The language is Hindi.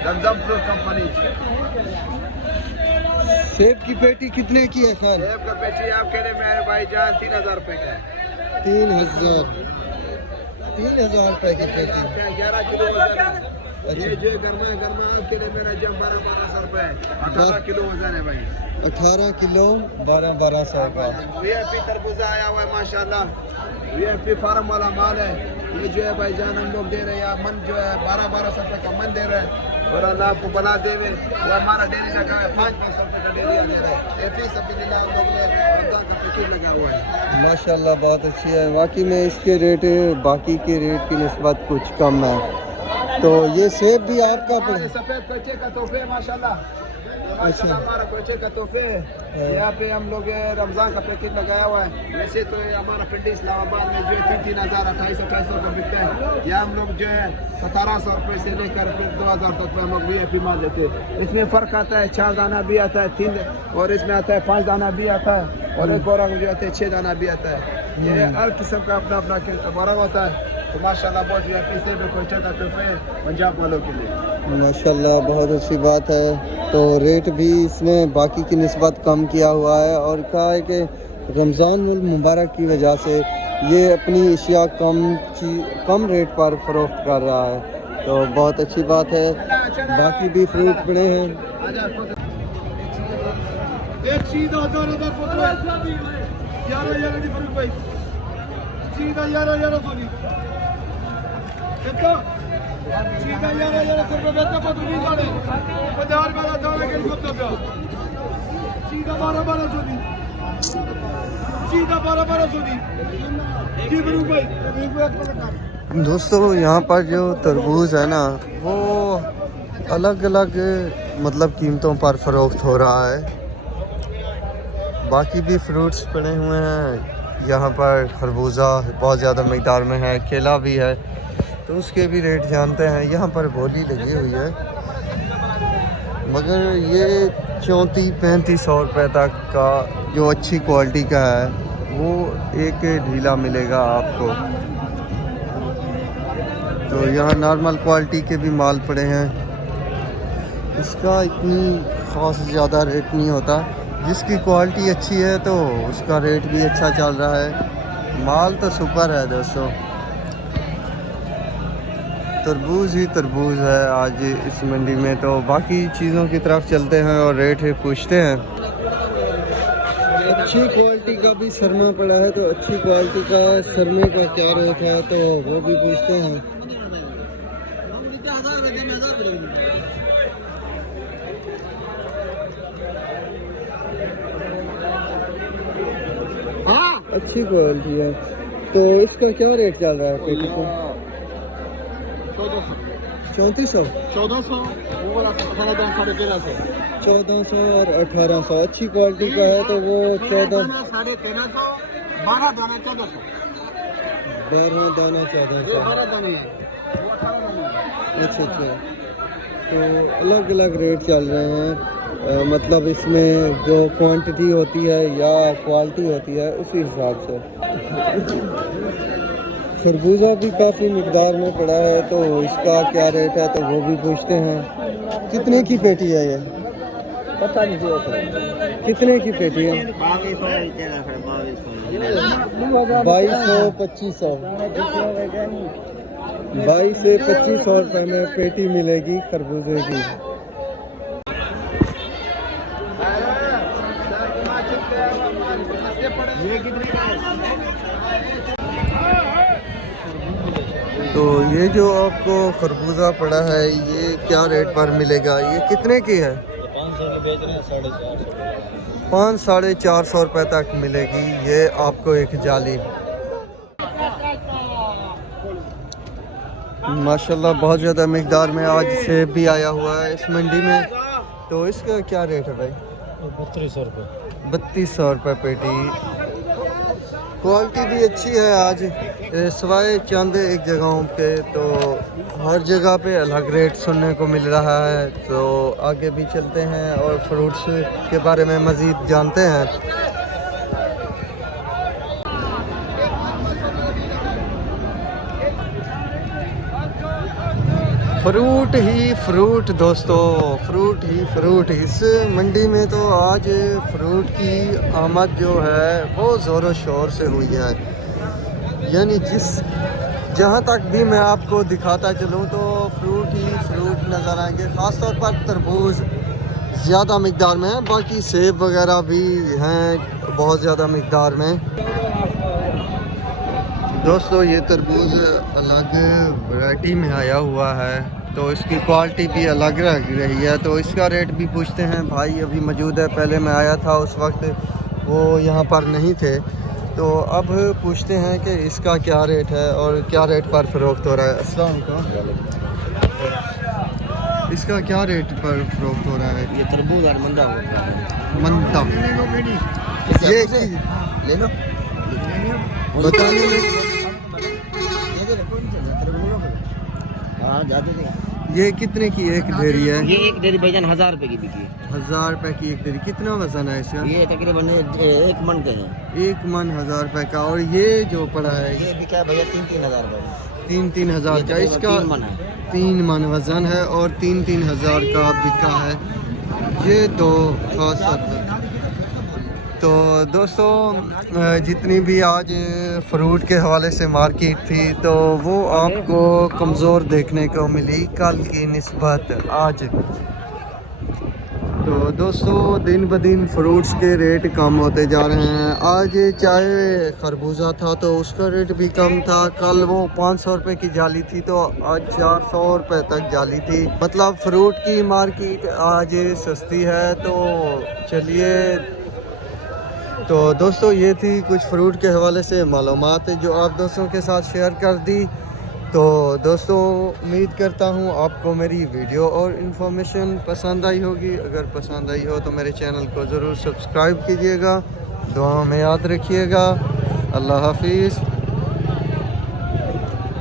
Ramzan fruit company. सेब की पेटी कितने की है खान? सेब का पेटी आपके लिए मेरे भाईजान 3000 रुपए का है। 3000 रुपए की पेटी। 11 किलो वजन है। ये जो गर्मा आपके लिए मेरा जम 1200 रुपए है। 18 किलो वजन है भाई। 18 किलो 1200 का। VIP तरबूजा आया हुआ है माशाल्लाह। VIP फार्म वाला माल है। ये जो है भाईजान हम लोग दे रहे हैं, मन जो है 1200 रुपए का मन दे रहे हैं। और अल्लाह आपको बना देवे। वो हमारा डेली लगा है 500 रुपए का डेली दे रहे हैं। हम लोग ने रमजान का पैकेट लगा हुआ है। माशाल्लाह बहुत अच्छी है। वाकई में इसके रेट बाकी के रेट की निस्बत कुछ कम है। तो ये सेब भी आपका पड़े? सफेद कोचे का तोहफे माशाल्लाह। अच्छा, हमारा कोचे का तोहफे है। यहाँ पे हम लोग रमजान का पैकेट लगाया हुआ है। वैसे तो हमारा पिंडी इस्लामाबाद में जो है 3000 2800 का बिकता है। यहाँ हम लोग जो है 1700 रुपये से लेकर 2000 तक हम लोग VIP माल देते हैं। इसमें फ़र्क आता है, 4 दाना भी आता है, 3 और इसमें आता है 5 दाना भी आता है, और एक और जो आता है 6 दाना भी आता है। ये हर किस्म का अपना अपना बड़ा होता है। तो माशाल्लाह बहुत VIP से भी कोचे का तोहफे है पंजाब वालों के लिए। माशाल्लाह बहुत अच्छी बात है। तो रेट भी इसमें बाकी की निस्बत कम किया हुआ है, और कहा है कि रमज़ान मुबारक की वजह से ये अपनी अशिया कम रेट पर फ़रोख्त कर रहा है। तो बहुत अच्छी बात है। बाकी भी फ्रूट पड़े हैं। एक चीज 1200 दोस्तों यहाँ पर जो तरबूज है ना, वो अलग अलग मतलब कीमतों पर फ़रोख्त हो रहा है। बाकी भी फ्रूट्स पड़े हुए हैं यहाँ पर। खरबूजा बहुत ज़्यादा मिक़दार में है, केला भी है, तो उसके भी रेट जानते हैं। यहाँ पर बोली लगी हुई है, मगर ये 34-3500 रुपये तक का जो अच्छी क्वालिटी का है वो एक ढीला मिलेगा आपको। तो यहाँ नॉर्मल क्वालिटी के भी माल पड़े हैं। इसका इतनी ख़ास ज़्यादा रेट नहीं होता। जिसकी क्वालिटी अच्छी है तो उसका रेट भी अच्छा चल रहा है। माल तो सुपर है दोस्तों। तरबूज ही तरबूज है आज इस मंडी में। तो बाकी चीज़ों की तरफ चलते हैं और रेट पूछते हैं। अच्छी क्वालिटी का भी सरमा पड़ा है, तो अच्छी क्वालिटी का सरमे का क्या रेट है तो वो भी पूछते हैं। अच्छी क्वालिटी है। तो इसका क्या रेट चल रहा है पेटी को? 3400 1400 और 1800। अच्छी क्वालिटी का है तो वो 14 12 दाना 1400। अच्छा अच्छा। तो अलग अलग रेट चल रहे हैं। मतलब इसमें जो क्वांटिटी होती है या क्वालिटी होती है उसी हिसाब से। खरबूजा भी काफ़ी मिकदार में पड़ा है, तो इसका क्या रेट है तो वो भी पूछते हैं। कितने की पेटी है ये? पता नहीं कितने की पेटी है? 2200 2500 22 से 2500 रुपये में पेटी मिलेगी खरबूजे की। तो ये जो आपको खरबूजा पड़ा है ये क्या रेट पर मिलेगा? ये कितने की है? 500-450 रुपये तक मिलेगी ये आपको एक जाली। माशाल्लाह बहुत ज़्यादा मिकदार में आज सेब भी आया हुआ है इस मंडी में। तो इसका क्या रेट है भाई? 3200 रुपये। 3200 रुपये पेटी। क्वालिटी भी अच्छी है आज, सिवाय चंद एक जगहों पे, तो हर जगह पे अलग रेट सुनने को मिल रहा है। तो आगे भी चलते हैं और फ्रूट्स के बारे में मज़ीद जानते हैं। फ्रूट ही फ्रूट दोस्तों, फ्रूट ही फ्रूट। इस मंडी में तो आज फ्रूट की आमद जो है वो ज़ोरों शोर से हुई है। यानी जहाँ तक भी मैं आपको दिखाता चलूँ तो फ्रूट ही फ्रूट नज़र आएंगे। ख़ास तौर पर तरबूज ज़्यादा मिक़दार में है, बाकी सेब वगैरह भी हैं बहुत ज़्यादा मिक़दार में। दोस्तों ये तरबूज अलग वैरायटी में आया हुआ है तो इसकी क्वालिटी भी अलग लग रही है, तो इसका रेट भी पूछते हैं। भाई अभी मौजूद है, पहले मैं आया था उस वक्त वो यहाँ पर नहीं थे, तो अब पूछते हैं कि इसका क्या रेट है और क्या रेट पर फ़रोख्त हो रहा है। अस्सलाम वालेकुम, इसका क्या रेट पर फ़रोख्त हो रहा है? ये तरबूज और मंदा मंदा ये ले लो बताने में हाँ जाते थे। ये कितने की एक ढेरी है? ये एक डेरी भाईजान 1000 रुपए की बिकी है। 1000 रुपए की एक ढेरी। कितना वजन है इसका? ये तकरीबन 1 मन के है। 1 मन 1000 रुपए का। और ये जो पड़ा है ये बिका है भैया 3-3 हज़ार रुपए। 3-3 हज़ार का। इसका 3 मन है। 3 मन वजन है और 3-3 हज़ार का बिका है ये। तो खास तौर पर तो दोस्तों जितनी भी आज फ्रूट के हवाले से मार्केट थी तो वो आपको कमज़ोर देखने को मिली कल की निस्बत आज। तो दोस्तों दिन ब दिन फ्रूट्स के रेट कम होते जा रहे हैं। आज चाहे खरबूजा था तो उसका रेट भी कम था। कल वो 500 रुपये की जाली थी तो आज 400 रुपये तक जाली थी। मतलब फ्रूट की मार्केट आज सस्ती है। तो चलिए, तो दोस्तों ये थी कुछ फ्रूट के हवाले से मालूमात जो आप दोस्तों के साथ शेयर कर दी। तो दोस्तों उम्मीद करता हूँ आपको मेरी वीडियो और इन्फॉर्मेशन पसंद आई होगी। अगर पसंद आई हो तो मेरे चैनल को ज़रूर सब्सक्राइब कीजिएगा। दुआ में याद रखिएगा। अल्लाह हाफिज़।